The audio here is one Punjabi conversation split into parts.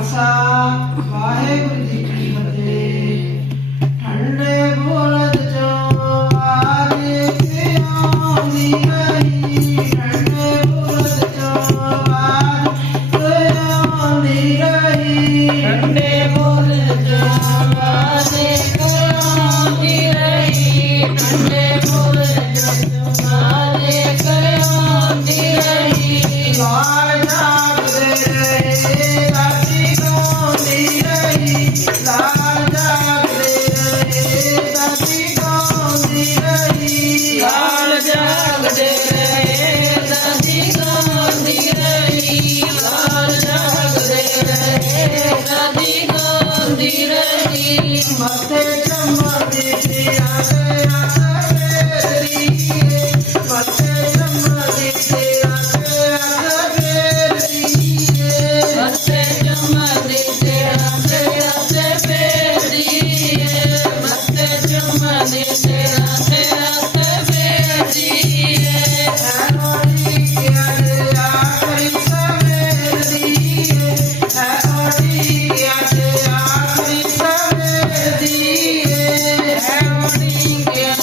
ਖਾਲਸਾ ਵਾਹਿਗੁਰੂ ਜੀ Mustard. ninguém.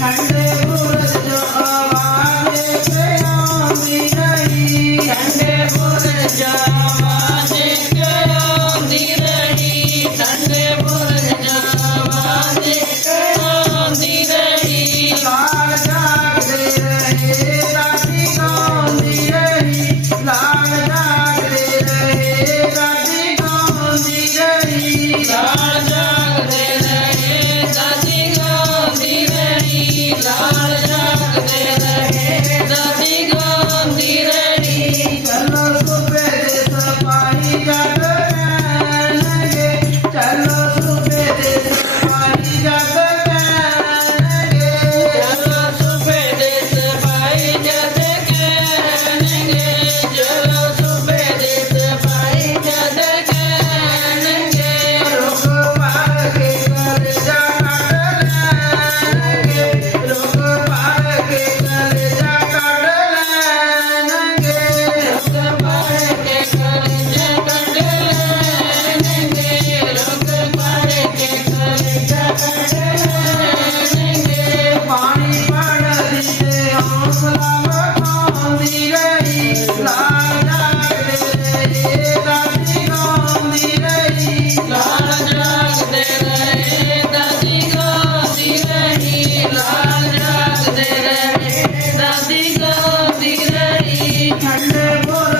கண்டே ਠੰਡੇ ਬੁਰਜ